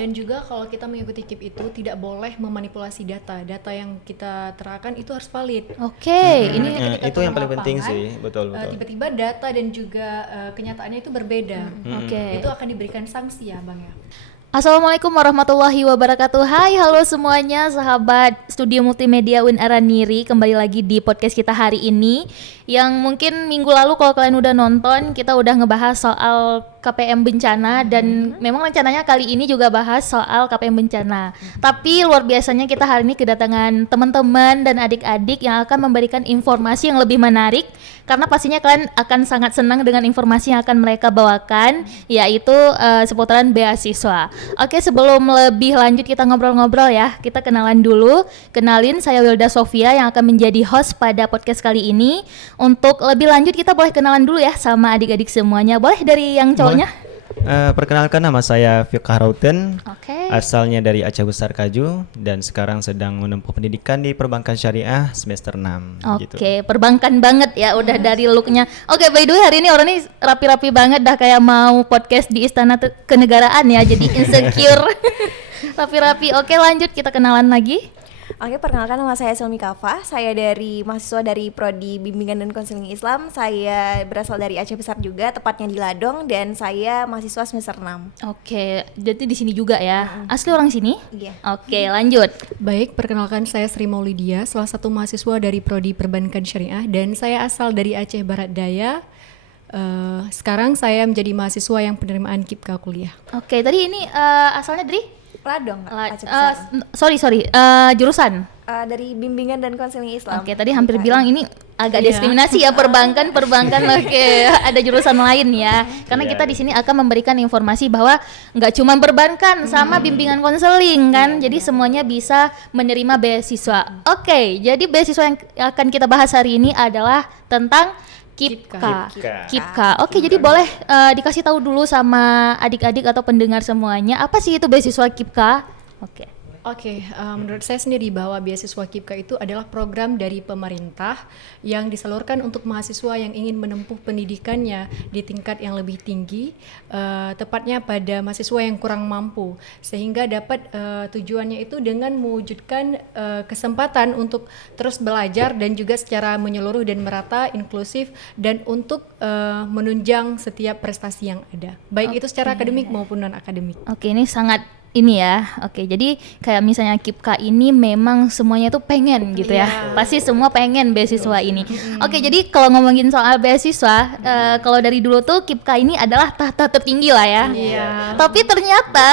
Dan juga kalau kita mengikuti KIP itu tidak boleh memanipulasi data. Data yang kita terakan itu harus valid. Ini Ketika itu yang paling penting sih, betul. Tiba-tiba data dan juga kenyataannya itu berbeda. Itu akan diberikan sanksi ya, Bang ya. Assalamualaikum warahmatullahi wabarakatuh. Hai, halo semuanya sahabat Studio Multimedia UIN Araniri. Kembali lagi di podcast kita hari ini. Yang mungkin minggu lalu kalau kalian udah nonton, kita udah ngebahas soal KPM bencana. Dan memang rencananya kali ini juga bahas soal KPM bencana. Tapi luar biasanya kita hari ini kedatangan teman-teman dan adik-adik yang akan memberikan informasi yang lebih menarik. Karena pastinya kalian akan sangat senang dengan informasi yang akan mereka bawakan, yaitu seputaran beasiswa. Oke, sebelum lebih lanjut kita ngobrol-ngobrol ya, kita kenalan dulu. Kenalin, saya Wilda Sofia yang akan menjadi host pada podcast kali ini. Untuk lebih lanjut kita boleh kenalan dulu ya sama adik-adik semuanya. Boleh dari yang cowoknya? Perkenalkan, nama saya Fiqh Rauten, Oke. asalnya dari Aceh Besar Kaju dan sekarang sedang menempuh pendidikan di Perbankan Syariah semester 6 gitu. Oke, perbankan banget ya udah dari looknya. Oke, by the way hari ini orang ini rapi-rapi banget dah kayak mau podcast di Istana Kenegaraan ya, jadi insecure. Rapi-rapi. Oke, lanjut kita kenalan lagi. Oke, perkenalkan nama saya Selmi Kafa. Saya dari mahasiswa dari Prodi Bimbingan dan Konseling Islam. Saya berasal dari Aceh Besar juga, tepatnya di Ladong, dan saya mahasiswa semester 6. Oke, jadi di sini juga ya. Asli orang sini? Iya. Oke, lanjut. Baik, perkenalkan saya Sri Maulidia, salah satu mahasiswa dari Prodi Perbankan Syariah dan saya asal dari Aceh Barat Daya. Sekarang saya menjadi mahasiswa yang penerimaan KIPKA kuliah. Oke, tadi ini asalnya dari Ladong, Aceh Besar. sorry, jurusan. Dari Bimbingan dan Konseling Islam. Oke, tadi hampir bilang ini agak Iya. diskriminasi ya perbankan. Oke, ada jurusan lain ya. Karena kita di sini akan memberikan informasi bahwa nggak cuma perbankan sama bimbingan konseling kan. Jadi semuanya bisa menerima beasiswa. Oke, jadi beasiswa yang akan kita bahas hari ini adalah tentang KIPKA. Oke, jadi boleh dikasih tahu dulu sama adik-adik atau pendengar semuanya apa sih itu beasiswa KIPKA? Oke. Menurut saya sendiri bahwa beasiswa KIPKA itu adalah program dari pemerintah yang disalurkan untuk mahasiswa yang ingin menempuh pendidikannya di tingkat yang lebih tinggi, tepatnya pada mahasiswa yang kurang mampu, sehingga dapat tujuannya itu dengan mewujudkan kesempatan untuk terus belajar dan juga secara menyeluruh dan merata, inklusif, dan untuk menunjang setiap prestasi yang ada, baik itu secara akademik maupun non-akademik. Oke, ini sangat ini ya. Oke, jadi kayak misalnya KIPKA ini memang semuanya tuh pengen gitu ya. Pasti semua pengen beasiswa ini. Oke, jadi kalau ngomongin soal beasiswa, kalau dari dulu tuh KIPKA ini adalah tahta tertinggi lah ya. Tapi ternyata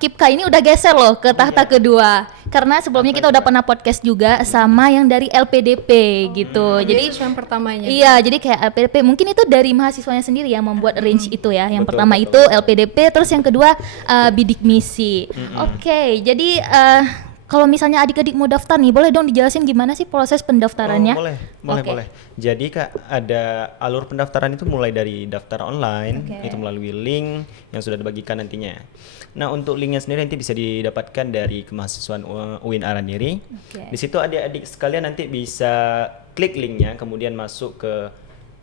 KIPKA ini udah geser loh ke tahta kedua. Karena sebelumnya kita udah pernah podcast juga sama yang dari LPDP gitu. Jadi Beasiswa yang pertamanya. iya, jadi kayak LPDP mungkin itu dari mahasiswanya sendiri yang membuat range itu ya. Yang pertama itu LPDP, terus yang kedua bidik misi. Oke, jadi kalau misalnya adik-adik mau daftar nih, boleh dong dijelasin gimana sih proses pendaftarannya? Boleh. Jadi Kak, ada alur pendaftaran itu mulai dari daftar online, itu melalui link yang sudah dibagikan nantinya. Nah, untuk linknya sendiri nanti bisa didapatkan dari kemahasiswaan UIN Araniri. Di situ adik-adik sekalian nanti bisa klik linknya, kemudian masuk ke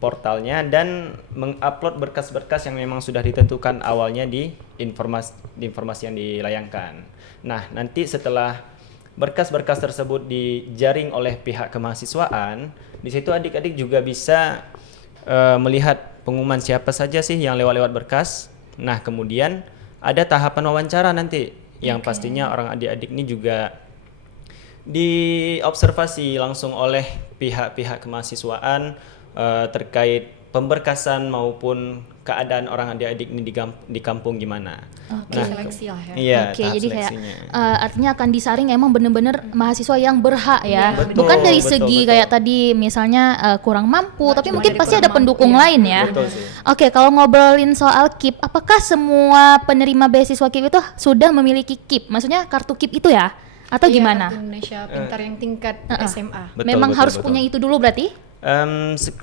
portalnya dan mengupload berkas-berkas yang memang sudah ditentukan awalnya di informasi yang dilayangkan. Nah, nanti setelah berkas-berkas tersebut dijaring oleh pihak kemahasiswaan, di situ adik-adik juga bisa melihat pengumuman siapa saja sih yang lewat berkas. Nah, kemudian ada tahapan wawancara nanti yang pastinya orang adik-adik ini juga diobservasi langsung oleh pihak-pihak kemahasiswaan terkait pemberkasan maupun keadaan orang adik-adik ini di kampung gimana. Seleksi lah ya. Iya, Oke, tahap jadi kayak seleksinya. artinya akan disaring emang bener-bener mahasiswa yang berhak ya. Betul, Bukan dari betul, segi betul. kayak tadi misalnya kurang mampu, tapi cuma mungkin dari pasti kurang ada mampu, pendukung ya. lain ya. Betul sih. Oke, kalau ngobrolin soal KIP, apakah semua penerima beasiswa KIP itu sudah memiliki KIP? Maksudnya kartu KIP itu ya? Atau Iya, gimana? Kartu Indonesia Pintar yang tingkat SMA. Betul, Memang betul, harus betul. punya itu dulu berarti?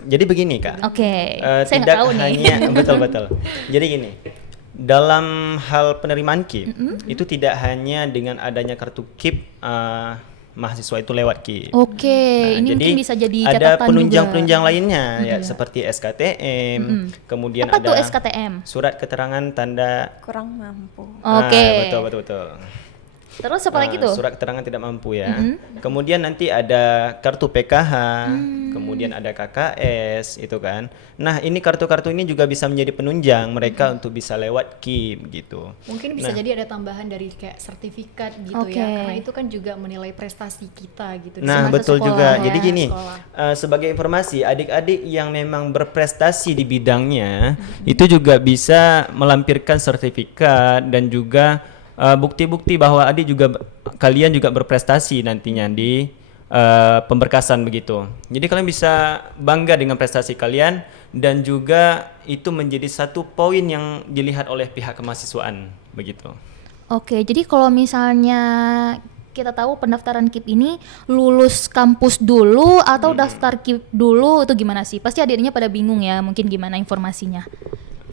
Jadi begini Kak. Oke, saya nggak Tidak tahu nih. hanya betul. Jadi gini, dalam hal penerimaan KIP itu tidak hanya dengan adanya kartu KIP mahasiswa itu lewat KIP. Oke, ini jadi mungkin bisa jadi ada catatan penunjang-penunjang juga. lainnya ya seperti SKTM, kemudian Apa ada tuh SKTM? surat keterangan tanda. Kurang mampu. Oke. Betul. Terus apa lagi tuh? Surat keterangan tidak mampu ya. Kemudian nanti ada kartu PKH, kemudian ada KKS itu kan. Nah, ini kartu-kartu ini juga bisa menjadi penunjang mereka untuk bisa lewat KIP gitu. Mungkin bisa jadi ada tambahan dari kayak sertifikat gitu Oke. ya, karena itu kan juga menilai prestasi kita gitu. di Nah, semasa betul sekolah. juga. Ya, Jadi gini, sekolah. sebagai informasi, adik-adik yang memang berprestasi di bidangnya itu juga bisa melampirkan sertifikat dan juga bukti-bukti bahwa kalian juga berprestasi nantinya di pemberkasan begitu. Jadi kalian bisa bangga dengan prestasi kalian dan juga itu menjadi satu poin yang dilihat oleh pihak kemahasiswaan begitu. Oke, jadi kalau misalnya kita tahu pendaftaran KIP ini lulus kampus dulu atau daftar KIP dulu itu gimana sih? Pasti adik-adiknya pada bingung ya, mungkin gimana informasinya.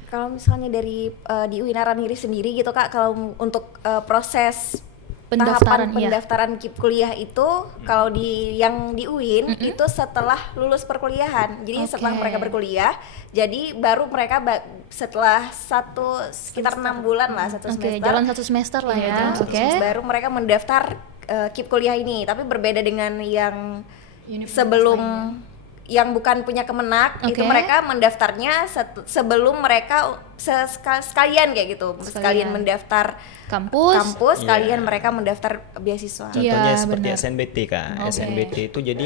Kalau misalnya dari di UIN Araniri sendiri gitu Kak, kalau untuk proses Pendaftaran, tahapan iya. pendaftaran KIP kuliah itu kalau yang di UIN itu setelah lulus perkuliahan. Jadi setelah Oke. mereka berkuliah, jadi baru mereka setelah sekitar 6 bulan lah, satu Oke, semester. jalan 1 semester lah ya. Oke. Baru mereka mendaftar KIP kuliah ini, tapi berbeda dengan yang Universitas sebelum lainnya. yang bukan punya Kemenak. Itu Oke. mereka mendaftarnya sebelum mereka sekalian kayak gitu, sekalian mendaftar Kampus. sekalian mereka mendaftar beasiswa. Contohnya Iya, seperti benar. SNBT Kak. Oke. SNBT itu jadi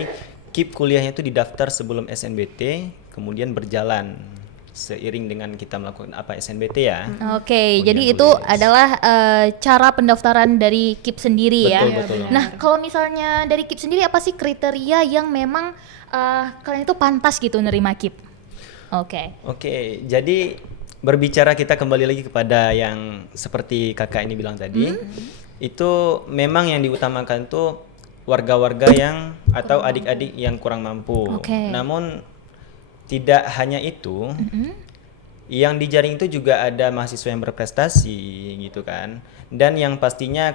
KIP kuliahnya itu didaftar sebelum SNBT, kemudian berjalan seiring dengan kita melakukan SNBT ya. Oke, Kemudian jadi itu tulis. adalah cara pendaftaran dari KIP sendiri ya. Betul. Nah, kalau misalnya dari KIP sendiri apa sih kriteria yang memang kalian itu pantas gitu nerima KIP? Oke. Jadi berbicara kita kembali lagi kepada yang seperti kakak ini bilang tadi, itu memang yang diutamakan tuh warga-warga yang atau adik-adik yang kurang mampu. Oke. Namun tidak hanya itu, yang di jaring itu juga ada mahasiswa yang berprestasi gitu kan, dan yang pastinya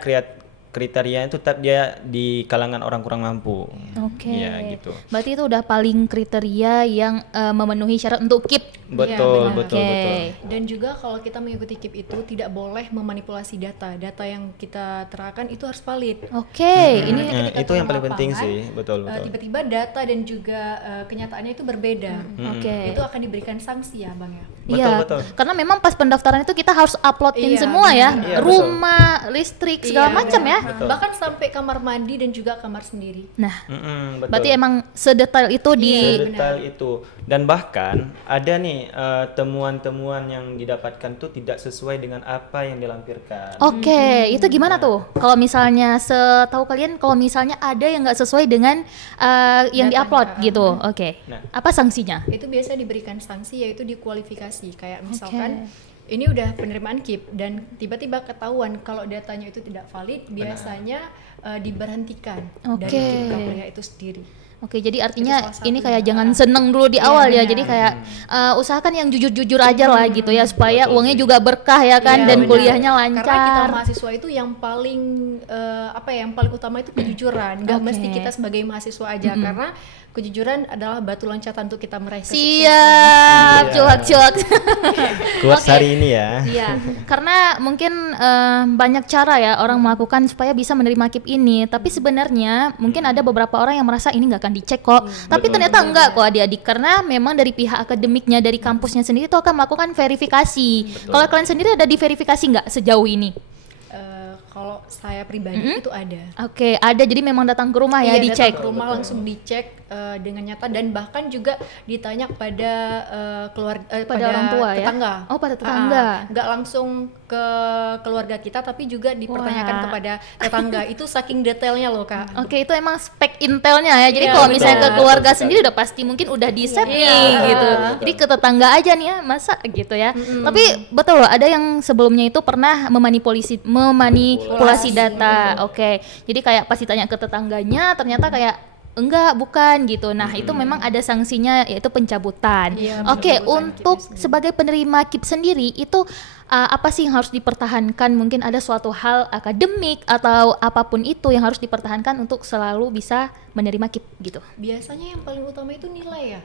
kriterianya itu tetap dia di kalangan orang kurang mampu. Oke. Iya gitu. Berarti itu udah paling kriteria yang memenuhi syarat untuk KIP. Betul, benar. betul, Oke. betul. Dan juga kalau kita mengikuti KIP itu tidak boleh memanipulasi data. Data yang kita terapkan itu harus valid. Oke, ini Ketika Itu yang turun paling penting lapangan, sih, betul. tiba-tiba data dan juga kenyataannya itu berbeda. Oke. Itu akan diberikan sanksi ya, Bang ya. Iya, Betul. karena memang pas pendaftaran itu kita harus uploadin Iya, semua ya, benar. Iya, betul. rumah, listrik, segala Iya, macam ya. benar. Betul. Bahkan sampai kamar mandi dan juga kamar sendiri. Nah, Betul. berarti emang sedetail itu di. Sedetail itu, dan bahkan ada nih temuan-temuan yang didapatkan tuh tidak sesuai dengan apa yang dilampirkan. Oke, itu gimana tuh? Kalau misalnya setahu kalian, kalau misalnya ada yang nggak sesuai dengan yang Datanya, diupload gitu, oke. Nah. Apa sanksinya? Itu biasa diberikan sanksi yaitu dikualifikasi. Kayak misalkan ini udah penerimaan KIP dan tiba-tiba ketahuan kalau datanya itu tidak valid, biasanya diberhentikan dari Oke. KIP kuliah itu sendiri. Oke, jadi artinya Itu salah ini satunya. kayak jangan seneng dulu di awal ya. benar. Jadi kayak usahakan yang jujur-jujur aja lah gitu ya, supaya Betul uangnya sih. juga berkah ya kan, Iya, dan benar. kuliahnya Karena kita lancar. mahasiswa itu yang paling yang paling utama itu kejujuran. Nggak Oke. mesti kita sebagai mahasiswa aja, karena kejujuran adalah batu loncatan untuk kita meraih kesuksesan. Siap, Iya. cuak-cuak. Kuat Oke. hari ini ya. Iya, karena mungkin banyak cara ya orang melakukan supaya bisa menerima KIP ini. Tapi sebenarnya mungkin ada beberapa orang yang merasa ini nggak akan dicek kok. Tapi ternyata enggak kok adik-adik, karena memang dari pihak akademiknya, dari kampusnya sendiri itu akan melakukan verifikasi. Kalau kalian sendiri ada diverifikasi nggak sejauh ini? Kalau saya pribadi itu ada. Oke, ada, jadi memang datang ke rumah ya Iya, dicek. datang ke rumah langsung dicek dengan nyata dan bahkan juga ditanya pada keluarga Pada orang tua ya? tetangga. Oh, pada tetangga. Nggak langsung ke keluarga kita tapi juga dipertanyakan Wah. kepada tetangga. Itu saking detailnya loh, Kak. Oke, itu emang spek intelnya ya. Jadi Iya, kalau betul. misalnya ke keluarga Betul sekali. sendiri udah pasti mungkin udah di set Iya. nih gitu. Jadi ke tetangga aja nih ya, masa gitu ya. Tapi betul loh, ada yang sebelumnya itu pernah memanipulasi data. Oke. Jadi kayak pas ditanya ke tetangganya ternyata kayak enggak, bukan gitu. Nah, itu memang ada sanksinya, yaitu pencabutan. Iya, Oke, pencabutan untuk KIP sendiri. sebagai penerima KIP sendiri itu apa sih yang harus dipertahankan? Mungkin ada suatu hal akademik atau apapun itu yang harus dipertahankan untuk selalu bisa menerima KIP gitu. Biasanya yang paling utama itu nilai ya.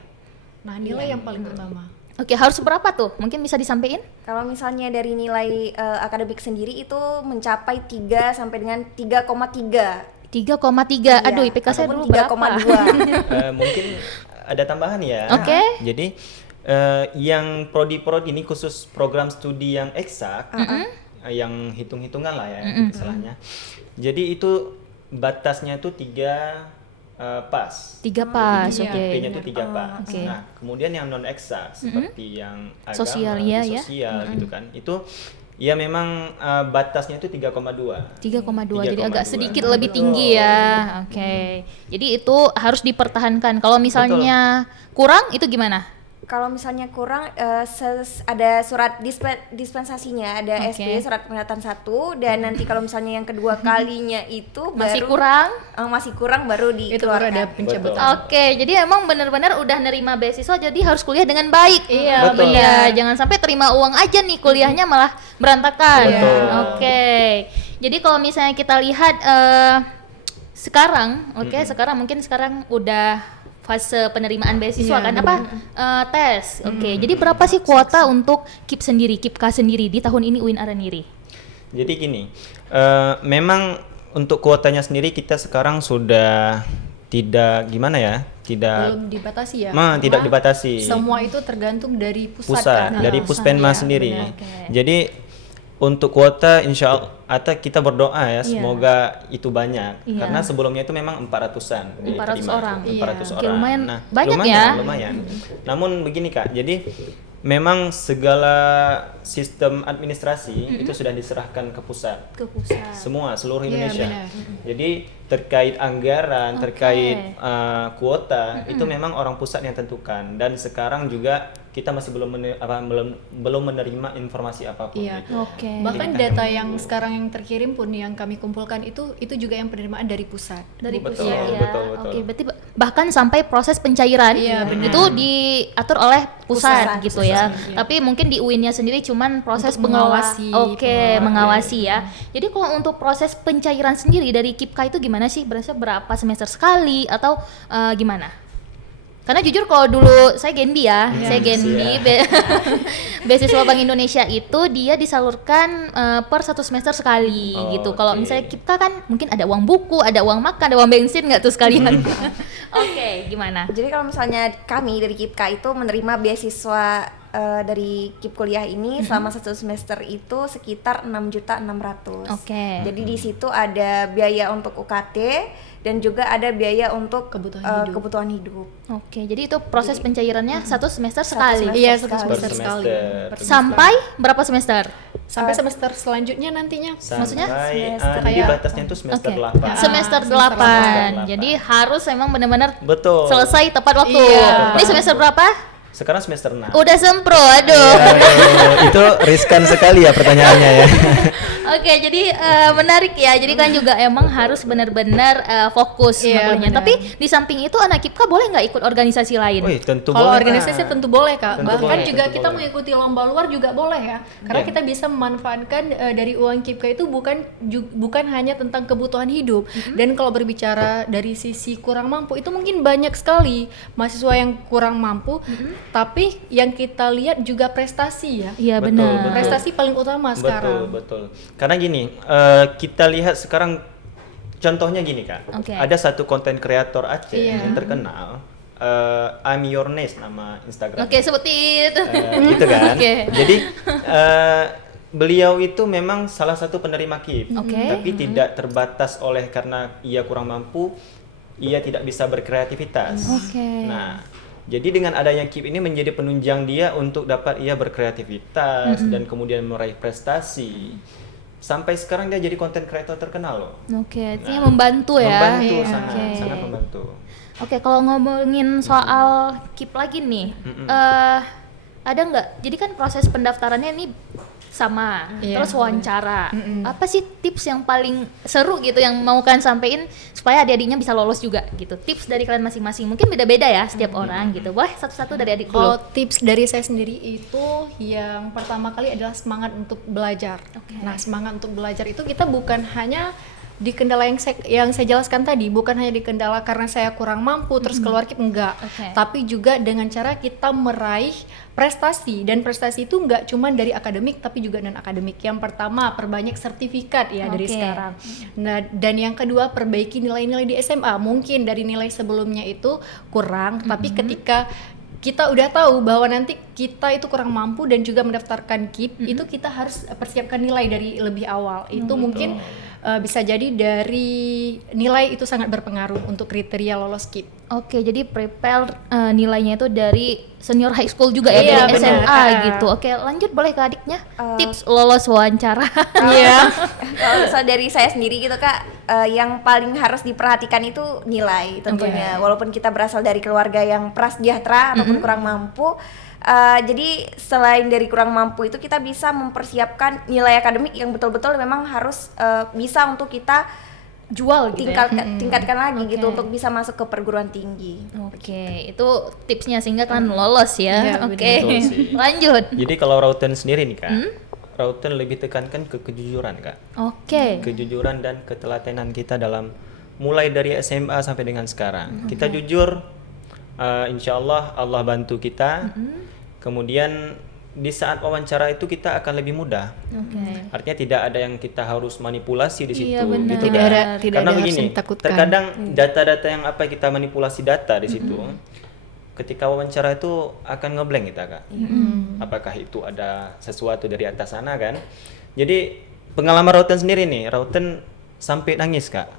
Nah, nilai yang paling utama. Oke, harus berapa tuh? Mungkin bisa disampaikan? Kalau misalnya dari nilai akademik sendiri itu mencapai 3 sampai dengan 3,3. 3,3. Iya, Aduh, IPK saya ataupun dulu berapa? 3,2. Mungkin ada tambahan ya. Oke. Jadi yang prodi-prodi ini khusus program studi yang eksak, yang hitung-hitungan lah ya istilahnya. Jadi itu batasnya itu 3 pas. 3 pas, Iya. oke. IP-nya itu 3 pas. Oke. Nah, kemudian yang non eksak seperti yang agama, Sosial, iya, ya. sosial gitu kan. Itu ya memang batasnya itu 3,2. 3,2, jadi 3,2. agak sedikit lebih tinggi ya. Oke. Jadi itu harus dipertahankan. Kalau misalnya kurang itu gimana? Kalau misalnya kurang ada surat dispensasinya, ada Oke. SP surat peringatan 1, dan nanti kalau misalnya yang kedua kalinya itu Masih baru kurang? baru Itu baru ada dikeluarkan. pencabutan. Oke, jadi emang benar-benar udah nerima beasiswa, jadi harus kuliah dengan baik. Iya, Betul. Iya, jangan sampai terima uang aja nih, kuliahnya malah berantakan. Betul. Oke. Jadi kalau misalnya kita lihat sekarang, sekarang mungkin udah fase penerimaan beasiswa Iya, kan apa tes. Oke. Jadi berapa sih kuota untuk KIP sendiri, KIPK sendiri di tahun ini UIN Araniri? Jadi gini, memang untuk kuotanya sendiri kita sekarang sudah tidak gimana ya, tidak Belum dibatasi ya. tidak dibatasi. Semua itu tergantung dari pusat, Pusat kan? dari Iya, Puspenma iya, sendiri. benar. Oke. Jadi untuk kuota insya Allah atau kita berdoa ya Iya. semoga itu banyak Iya. karena sebelumnya itu memang 400-an 400 diterima. orang. 400 Iya. orang. Oke, lumayan Nah, banyak lumayan, ya. lumayan. Namun begini Kak, jadi memang segala sistem administrasi itu sudah diserahkan ke pusat. Ke pusat. Semua seluruh Iya, Indonesia. benar. Jadi terkait anggaran, Oke. terkait kuota itu memang orang pusat yang tentukan dan sekarang juga kita masih belum menerima informasi apapun. Iya. gitu. Oke. Bahkan data yang sekarang yang terkirim pun yang kami kumpulkan itu juga yang penerimaan dari pusat. Dari Betul, pusat ya. betul. Oke, berarti bahkan sampai proses pencairan Iya, benar. itu diatur oleh pusat, Pusat, gitu ya. iya. Tapi mungkin di UIN-nya sendiri cuman proses Untuk mengawasi. mengawasi, Oke, mengawasi ya. Jadi kalau untuk proses pencairan sendiri dari KIPK itu gimana sih? Berapa semester sekali atau gimana? Karena jujur kalau dulu saya Genbi ya, saya Genbi beasiswa Bank Indonesia itu dia disalurkan per 1 semester sekali Oh, gitu. Kalau oke. misalnya kita kan mungkin ada uang buku, ada uang makan, ada uang bensin nggak tuh sekalian? Oke, gimana? Jadi kalau misalnya kami dari KIPK itu menerima beasiswa dari KIP kuliah ini selama 1 semester itu sekitar 6.600.000. Oke. Jadi di situ ada biaya untuk UKT dan juga ada biaya untuk Kebutuhan hidup. kebutuhan hidup. Oke, jadi itu proses pencairannya 1 semester sekali. semester. Iya, sekali. 1 semester Per sekali. semester. Per semester. Sampai berapa semester? Sampai semester selanjutnya nantinya. Maksudnya? Sampai Semester di kayak- batasnya itu semester Oke. 8. Semester semester 8. 8. Jadi harus emang benar-benar Betul. selesai tepat waktu. Iya. Ini semester berapa? Sekarang semester 6. Udah sempro, aduh. Itu riskan sekali ya pertanyaannya ya. Oke, jadi menarik ya. Jadi kan juga emang harus benar-benar fokus Iya, kuliahnya. benar. Tapi di samping itu anak KIPK boleh nggak ikut organisasi lain? Wih, tentu Kalau boleh, organisasi Kak. tentu boleh Kak. Tentu Bahkan boleh, juga tentu kita boleh. mengikuti lomba luar juga boleh ya. Karena Iya. kita bisa memanfaatkan dari uang KIPK itu bukan hanya tentang kebutuhan hidup. Dan kalau berbicara dari sisi kurang mampu itu mungkin banyak sekali mahasiswa yang kurang mampu, tapi yang kita lihat juga prestasi ya. Iya, Betul, benar. betul. Prestasi paling utama sekarang. Betul. Karena gini, kita lihat sekarang contohnya gini Kak. Oke. Ada satu konten kreator Aceh Iya. yang terkenal. I'm Your Nest nama Instagram. Oke, seperti itu. Gitu kan. Oke. Jadi beliau itu memang salah satu penerima KIP, Oke. tapi tidak terbatas oleh karena ia kurang mampu, ia tidak bisa berkreativitas. Oke. Nah, jadi dengan adanya KIP ini menjadi penunjang dia untuk dapat ia berkreativitas dan kemudian meraih prestasi. Sampai sekarang dia jadi konten kreator terkenal loh. Oke, artinya membantu ya. Membantu Iya. sangat, Oke. sangat membantu. Oke, kalau ngomongin soal KIP lagi nih, ada nggak? Jadi kan proses pendaftarannya ini sama, Iya, terus wawancara. Apa sih tips yang paling seru gitu yang mau kalian sampein supaya adik-adiknya bisa lolos juga gitu? Tips dari kalian masing-masing, mungkin beda-beda ya setiap orang gitu. Boleh satu-satu dari adik Kalau dulu. tips dari saya sendiri itu yang pertama kali adalah semangat untuk belajar. Nah, semangat untuk belajar itu kita bukan hanya di kendala yang saya jelaskan tadi, bukan hanya di kendala karena saya kurang mampu terus keluar KIP, enggak. Tapi juga dengan cara kita meraih prestasi, dan prestasi itu enggak cuma dari akademik tapi juga non akademik. Yang pertama, perbanyak sertifikat ya dari sekarang. Nah, dan yang kedua, perbaiki nilai-nilai di SMA. Mungkin dari nilai sebelumnya itu kurang, tapi ketika kita udah tahu bahwa nanti kita itu kurang mampu dan juga mendaftarkan KIP, itu kita harus persiapkan nilai dari lebih awal. Itu mungkin bisa jadi dari nilai itu sangat berpengaruh untuk kriteria lolos KIP. Oke, jadi prepare nilainya itu dari senior high school juga ya, Iya, dari benar. SMA gitu. Oke, lanjut boleh ke adiknya. Tips lolos wawancara. Iya. Kalau misal dari saya sendiri gitu Kak, yang paling harus diperhatikan itu nilai tentunya. Walaupun kita berasal dari keluarga yang prasejahtera ataupun kurang mampu, jadi selain dari kurang mampu itu kita bisa mempersiapkan nilai akademik yang betul-betul memang harus bisa untuk kita Jual gitu ya. tingkatkan lagi gitu untuk bisa masuk ke perguruan tinggi. Oke, itu tipsnya sehingga kalian lolos ya. Iya, Oke, betul sih. lanjut. Jadi kalau Rauten sendiri nih Kak, Rauten lebih tekankan ke kejujuran Kak. Oke. Kejujuran dan ketelatenan kita dalam mulai dari SMA sampai dengan sekarang. Kita jujur, insya Allah Allah bantu kita. Kemudian di saat wawancara itu kita akan lebih mudah. Oke. Artinya tidak ada yang kita harus manipulasi di situ. Iya, benar. Gitu Tidak kan. ada Karena yang harus begini, ditakutkan. terkadang data-data yang apa kita manipulasi data di situ, ketika wawancara itu akan ngeblank kita Kak. Apakah itu ada sesuatu dari atas sana kan? Jadi pengalaman Rauten sendiri nih, Rauten sampai nangis Kak.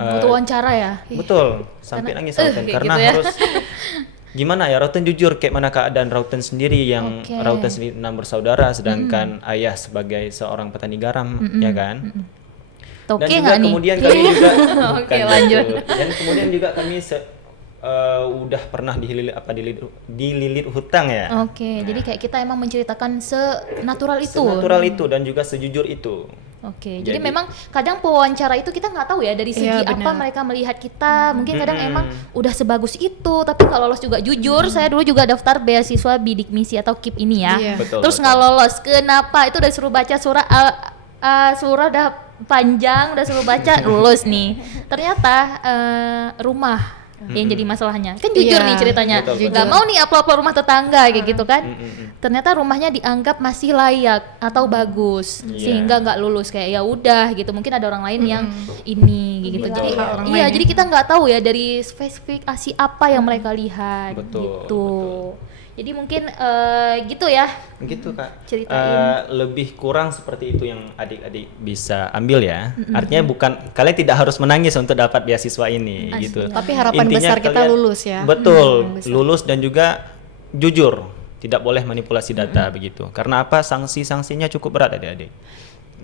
Waktu wawancara ya. Betul, sampai nangis Rauten kayak karena gitu ya. harus gimana ya, Rauten jujur kayak mana keadaan Rauten sendiri yang Oke. Rauten sendiri 6 bersaudara sedangkan ayah sebagai seorang petani garam ya kan. Toke Dan juga nggak nih? kemudian kami juga Oke, bukan lanjut. gitu. Dan kemudian juga kami udah pernah dililit hutang ya. Oke, jadi kayak kita emang menceritakan senatural itu. Senatural itu dan juga sejujur itu. Oke, jadi Jadi- memang kadang pewawancara itu kita nggak tahu ya dari segi Iya, apa benar. mereka melihat kita. Mungkin kadang emang udah sebagus itu, tapi nggak lolos juga. Jujur, saya dulu juga daftar beasiswa bidik misi atau KIP ini ya. Iya. Betul, Terus betul. nggak lolos. Kenapa? Itu udah suruh baca surah surah udah panjang, udah suruh baca lulus nih. Ternyata rumah yang jadi masalahnya. Kan jujur Iya, nih ceritanya. betul, Nggak betul. mau nih upload rumah tetangga kayak gitu kan. Ternyata rumahnya dianggap masih layak atau bagus Iya. sehingga nggak lulus, kayak ya udah gitu. Mungkin ada orang lain yang ini gitu. Betul. Jadi Hak orang iya, lain ya. jadi kita nggak tahu ya dari spesifikasi apa yang mereka lihat Betul, gitu. Jadi mungkin gitu ya. Gitu Kak. Ceritain. Lebih kurang seperti itu yang adik-adik bisa ambil ya. Artinya bukan kalian tidak harus menangis untuk dapat beasiswa ini gitu. Tapi harapan Intinya besar kita kalian- lulus ya. Betul, lulus dan juga jujur. Tidak boleh manipulasi data begitu. Karena apa? Sanksi-sanksinya cukup berat adik-adik.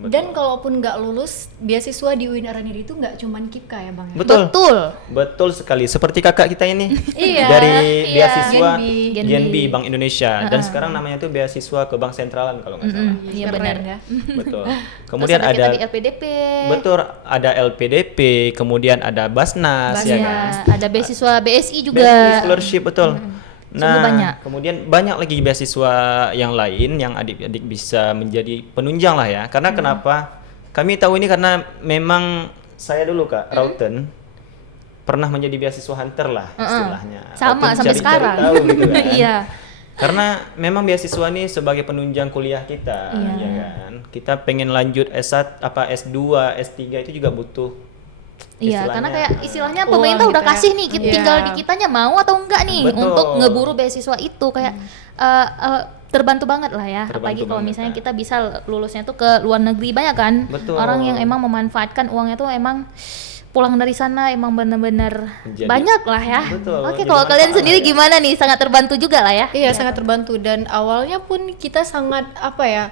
Dan kalaupun nggak lulus, beasiswa di UIN Araniri itu nggak cuma KIPKA ya Bang ya? Betul. Betul. Betul sekali. Seperti kakak kita ini Iya, dari iya. beasiswa Genbi. GNB Bank Indonesia dan sekarang namanya itu beasiswa ke Bank Sentralan kalau nggak salah. Iya Keren benar. ya. Betul. Terus Kemudian ada kita ada di LPDP. betul ada LPDP, kemudian ada Basnas ya Ya, kan. ada beasiswa BSI juga. BSI scholarship betul. Sungguh Nah, banyak. kemudian banyak lagi beasiswa yang lain yang adik-adik bisa menjadi penunjang lah ya. Karena kenapa? Kami tahu ini karena memang saya dulu Kak, Rauten pernah menjadi beasiswa hunter lah istilahnya. Sama Rauten sampai cari-cari sekarang. tahu gitu kan. Iya. Karena memang beasiswa ini sebagai penunjang kuliah kita, ya kan. Kita pengen lanjut S1 apa S2, S3 itu juga butuh. Iya, istilahnya, karena kayak istilahnya uang pemerintah gitu udah ya. kasih nih, Iya. tinggal di kitanya mau atau enggak nih Betul. untuk ngeburu beasiswa itu kayak terbantu banget lah ya. Terbantu Apalagi kalau banget, misalnya Kak. kita bisa lulusnya tuh ke luar negeri, banyak kan Betul. orang yang emang memanfaatkan uangnya tuh emang pulang dari sana emang bener-bener Menjadi- banyak lah ya. Betul, Oke, jadi kalau kalian manfaat sendiri lah ya. gimana nih? Sangat terbantu juga lah ya. Iya, sangat terbantu, dan awalnya pun kita sangat apa ya,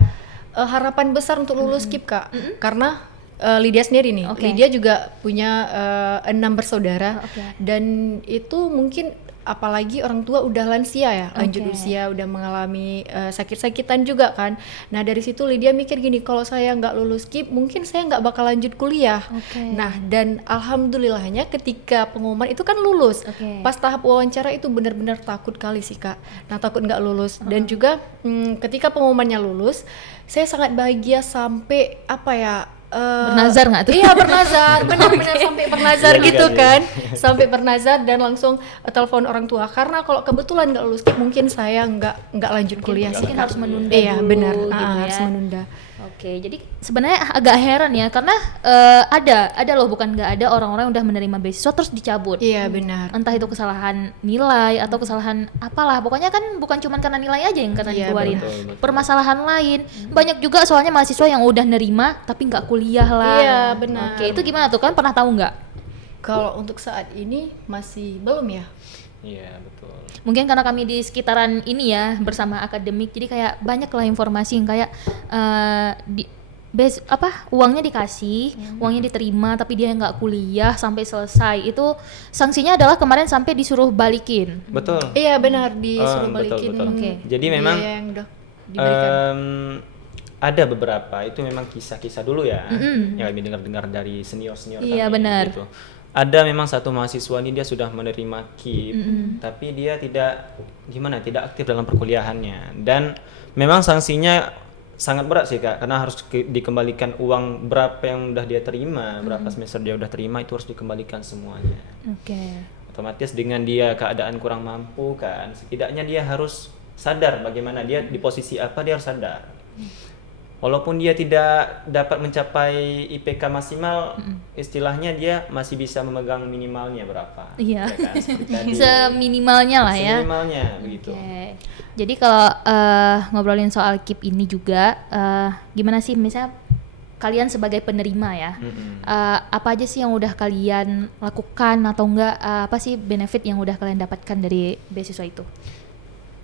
harapan besar untuk lulus KIP Kak. Karena Lydia sendiri nih, Oke. Lydia juga punya 6 bersaudara, Oke. dan itu mungkin apalagi orang tua udah lansia ya, lanjut usia, udah mengalami sakit-sakitan juga kan. Nah dari situ Lydia mikir gini, kalau saya nggak lulus KIP mungkin saya nggak bakal lanjut kuliah. Nah dan alhamdulillahnya ketika pengumuman itu kan lulus. Pas tahap wawancara itu benar-benar takut kali sih Kak. Nah takut nggak lulus dan juga ketika pengumumannya lulus, saya sangat bahagia sampai apa ya? Bernazar nggak tuh? Iya beernazar, benar-benar sampai bernazar gitu kan, sampai bernazar dan langsung telepon orang tua karena kalau kebetulan nggak lulus KIP mungkin saya nggak lanjut kuliah sih. Mungkin harus menunda Iya dulu, benar, gitu harus ya. menunda. Oke, jadi sebenarnya agak heran ya karena ada loh, bukan nggak ada orang-orang yang udah menerima beasiswa terus dicabut. Iya benar. Entah itu kesalahan nilai atau kesalahan apalah, pokoknya kan bukan cuma karena nilai aja yang karena Iya, dikeluarin. betul. Permasalahan lain banyak juga soalnya mahasiswa yang udah nerima tapi nggak kuliah lah. Iya benar. Oke, itu gimana tuh, kan pernah tahu nggak? Kalau untuk saat ini masih belum ya. Iya, betul. Mungkin karena kami di sekitaran ini ya bersama akademik, jadi kayak banyak lah informasi yang kayak uangnya dikasih, uangnya diterima tapi dia nggak kuliah sampai selesai. Itu sanksinya adalah kemarin sampai disuruh balikin. Betul. Iya benar, disuruh Betul, balikin. betul. Oke. Jadi memang biaya yang udah diberikan. ada beberapa itu memang kisah-kisah dulu ya yang kami dengar-dengar dari senior-senior Iya, kami benar. gitu. Ada memang satu mahasiswa ini dia sudah menerima KIP tapi dia tidak aktif dalam perkuliahannya dan memang sanksinya sangat berat sih Kak, karena harus dikembalikan uang berapa yang udah dia terima, berapa semester dia udah terima itu harus dikembalikan semuanya. Oke. Otomatis dengan dia keadaan kurang mampu kan, setidaknya dia harus sadar bagaimana dia di posisi apa, dia harus sadar. Walaupun dia tidak dapat mencapai IPK maksimal, istilahnya dia masih bisa memegang minimalnya berapa. Iya. Ya kan? Seperti tadi. Seminimalnya lah ya. Seminimalnya begitu. Oke. Jadi kalau ngobrolin soal KIP ini juga, gimana sih misalnya kalian sebagai penerima ya, apa aja sih yang udah kalian lakukan atau enggak, apa sih benefit yang udah kalian dapatkan dari beasiswa itu?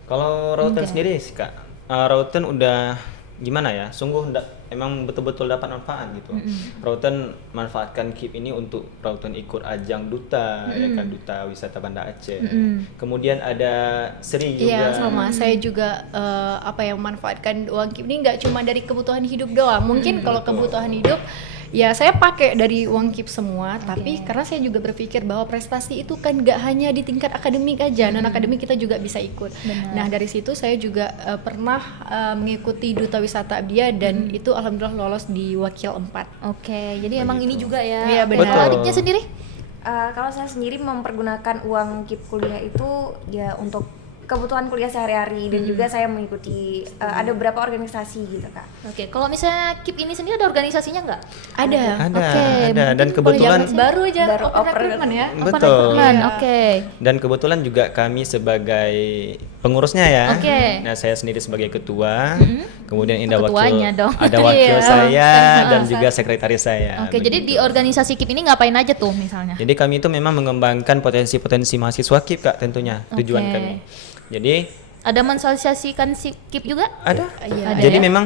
Kalau Rauten sendiri sih Kak, Rauten udah gimana ya, sungguh emang betul-betul dapat manfaat gitu. Rauten manfaatkan KIP ini untuk Rauten ikut ajang duta, ya kan, duta wisata Banda Aceh. Kemudian ada Sri juga. Iya sama, saya juga yang memanfaatkan uang KIP ini nggak cuma dari kebutuhan hidup doang. Mungkin kalau kebutuhan hidup ya saya pakai dari uang KIP semua, tapi karena saya juga berpikir bahwa prestasi itu kan nggak hanya di tingkat akademik aja, non akademik kita juga bisa ikut. Nah dari situ saya juga pernah mengikuti duta wisata Abdia dan itu alhamdulillah lolos di wakil 4. Oke, jadi emang ini juga ya. Iya, benar. Kalau adiknya sendiri? Kalau saya sendiri mempergunakan uang KIP kuliah itu ya untuk kebutuhan kuliah sehari-hari dan juga saya mengikuti ada beberapa organisasi gitu Kak. Oke, kalau misalnya KIP ini sendiri ada organisasinya nggak? Ada. Oke, Ada. Dan Mungkin kebetulan baru aja Baru open open recruitment ya. betul. Oke. Dan kebetulan juga kami sebagai pengurusnya ya. Oke. Nah, saya sendiri sebagai ketua, kemudian Ketuanya dong. ada wakil Iya. saya dan juga sekretaris saya. Oke, jadi di organisasi KIP ini ngapain aja tuh misalnya? Jadi kami itu memang mengembangkan potensi-potensi mahasiswa KIP Kak, tentunya tujuan Oke. kami. Jadi Ada mensosialisasikan si KIP juga? ada. Iya. Jadi memang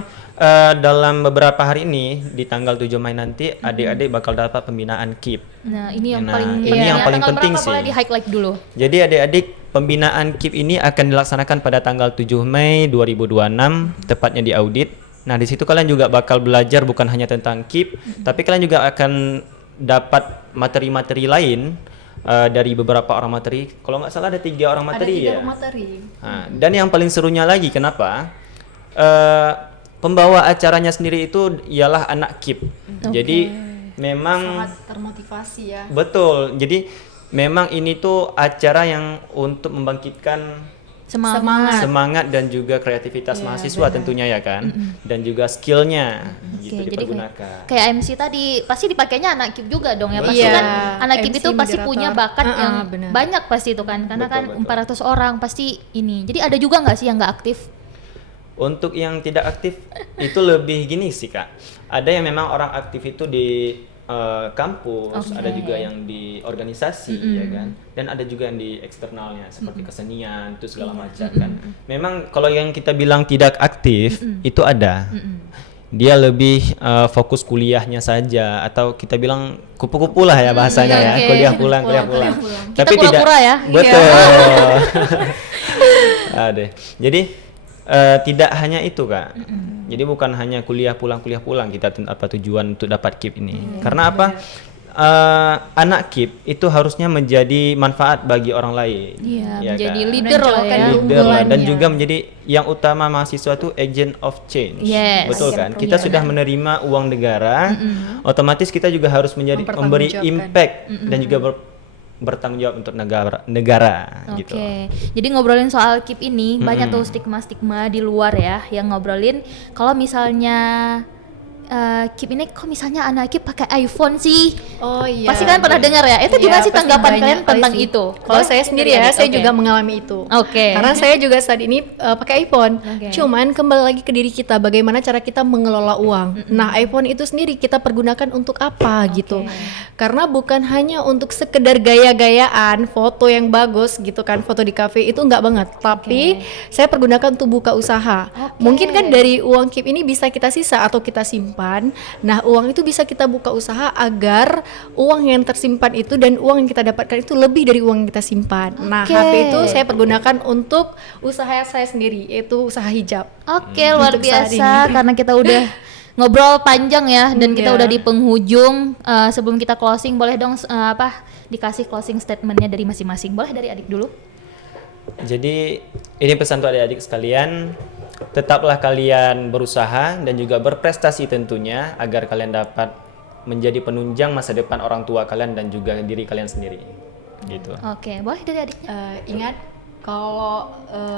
dalam beberapa hari ini di tanggal 7 Mei nanti adik-adik bakal dapat pembinaan KIP. Nah, ini yang Nah, paling ini yang paling tanggal penting berapa sih. boleh di-highlight dulu. Jadi adik-adik pembinaan KIP ini akan dilaksanakan pada tanggal 7 Mei 2026 tepatnya di Audit. Nah, di situ kalian juga bakal belajar bukan hanya tentang KIP, tapi kalian juga akan dapat materi-materi lain dari beberapa orang materi. Kalau nggak salah ada 3 orang materi ya. materi. Nah, dan yang paling serunya lagi kenapa? Pembawa acaranya sendiri itu ialah anak KIP. Jadi memang Sangat termotivasi ya. betul. Jadi memang ini tuh acara yang untuk membangkitkan semangat dan juga kreativitas mahasiswa tentunya ya kan, dan juga skillnya gitu Oke, jadi dipergunakan. kayak MC tadi pasti dipakainya anak KIP juga dong ya. Pasti Iya, kan anak KIP MC, itu pasti moderator. punya bakat yang benar. banyak pasti itu kan, karena Betul, kan betul. 400 orang pasti ini. Jadi ada juga nggak sih yang nggak aktif? Untuk yang tidak aktif itu lebih gini sih Kak. Ada yang memang orang aktif itu di kampus, ada juga yang di organisasi ya kan, dan ada juga yang di eksternalnya seperti kesenian itu segala macam kan. Memang kalau yang kita bilang tidak aktif itu ada. dia lebih fokus kuliahnya saja, atau kita bilang kupu-kupu lah ya bahasanya ya, Oke. kuliah pulang. Kita pura-pura ya. Betul. Adeh. Jadi tidak hanya itu Kak. Jadi bukan hanya kuliah pulang kita apa tujuan untuk dapat KIP ini. Karena apa? Anak KIP itu harusnya menjadi manfaat bagi orang lain. Iya, ya menjadi kan? leader lah ya. Menjauhkan Leader lah, dan keunggulannya. juga menjadi yang utama mahasiswa itu agent of change. Yes. Betul kan? Kita sudah menerima uang negara, otomatis kita juga harus memberi Mempertanggungjawabkan. impact dan juga bertanggung jawab untuk negara gitu. Oke, jadi ngobrolin soal KIP ini banyak tuh stigma-stigma di luar ya yang ngobrolin kalau misalnya KIP ini kok misalnya anak KIP pakai iPhone sih? Oh iya. Pasti kalian pernah dengar ya? Itu gimana sih pasti tanggapan banyak kalian kali tentang sih. itu? Kalau saya sendiri ya, saya juga mengalami itu. Oke. Karena saya juga saat ini pakai iPhone. Oke. Cuman kembali lagi ke diri kita, bagaimana cara kita mengelola uang. Nah, iPhone itu sendiri kita pergunakan untuk apa gitu. Karena bukan hanya untuk sekedar gaya-gayaan, foto yang bagus gitu kan, foto di kafe itu enggak banget. Tapi saya pergunakan untuk buka usaha. Mungkin kan dari uang KIP ini bisa kita sisa atau kita simpan. Nah, uang itu bisa kita buka usaha agar uang yang tersimpan itu dan uang yang kita dapatkan itu lebih dari uang yang kita simpan. Nah, Oke. HP itu saya pergunakan untuk usaha saya sendiri, yaitu usaha hijab. Oke, luar Untuk saat biasa ini. karena kita udah ngobrol panjang ya dan kita Iya. udah di penghujung. Sebelum kita closing, boleh dong dikasih closing statementnya dari masing-masing. Boleh dari adik dulu? Jadi ini pesan untuk adik-adik sekalian, tetaplah kalian berusaha dan juga berprestasi tentunya agar kalian dapat menjadi penunjang masa depan orang tua kalian dan juga diri kalian sendiri. Gitu. Oke, boleh dari adiknya? Ingat kalau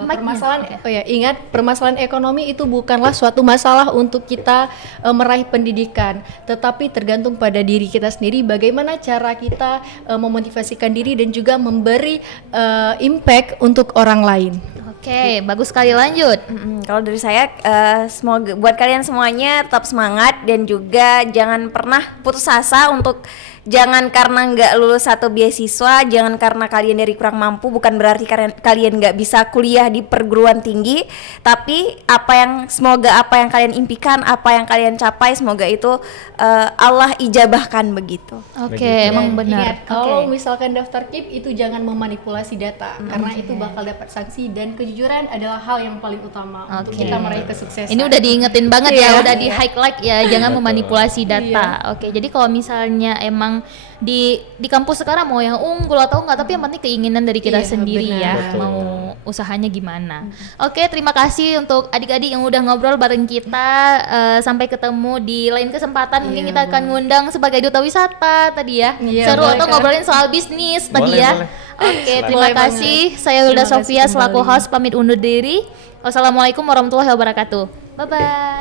Mic-nya, ingat permasalahan ekonomi itu bukanlah suatu masalah untuk kita meraih pendidikan, tetapi tergantung pada diri kita sendiri bagaimana cara kita memotivasikan diri dan juga memberi impact untuk orang lain. Oke, bagus sekali, lanjut. Kalau dari saya, semoga buat kalian semuanya tetap semangat dan juga jangan pernah putus asa untuk jangan karena nggak lulus satu beasiswa, jangan karena kalian dari kurang mampu, bukan berarti kalian nggak bisa kuliah di perguruan tinggi, tapi semoga apa yang kalian impikan, apa yang kalian capai, semoga itu Allah ijabahkan begitu. Oke, Begitu. emang Dan benar. ingat, kalau misalkan daftar KIP itu jangan memanipulasi data karena itu bakal dapat sanksi dan kejujuran adalah hal yang paling utama untuk Oke. kita meraih kesuksesan. Ini udah diingetin banget ya, Iya. udah di highlight ya, jangan Betul. memanipulasi data. Oke, jadi kalau misalnya emang di kampus sekarang mau yang unggul atau enggak, tapi yang penting keinginan dari kita Iya, sendiri benar. ya, Betul. mau usahanya gimana. Oke, terima kasih untuk adik-adik yang udah ngobrol bareng kita. Sampai ketemu di lain kesempatan. Mungkin Iya, kita akan ngundang sebagai duta wisata tadi ya. Iya, Seru boleh, atau Kak. ngobrolin soal bisnis tadi Boleh, ya. boleh. Oke, terima Boleh kasih. banget. Saya Wilda Terima kasih Sofia selaku kembali. host pamit undur diri. Wassalamualaikum warahmatullahi wabarakatuh. Bye bye.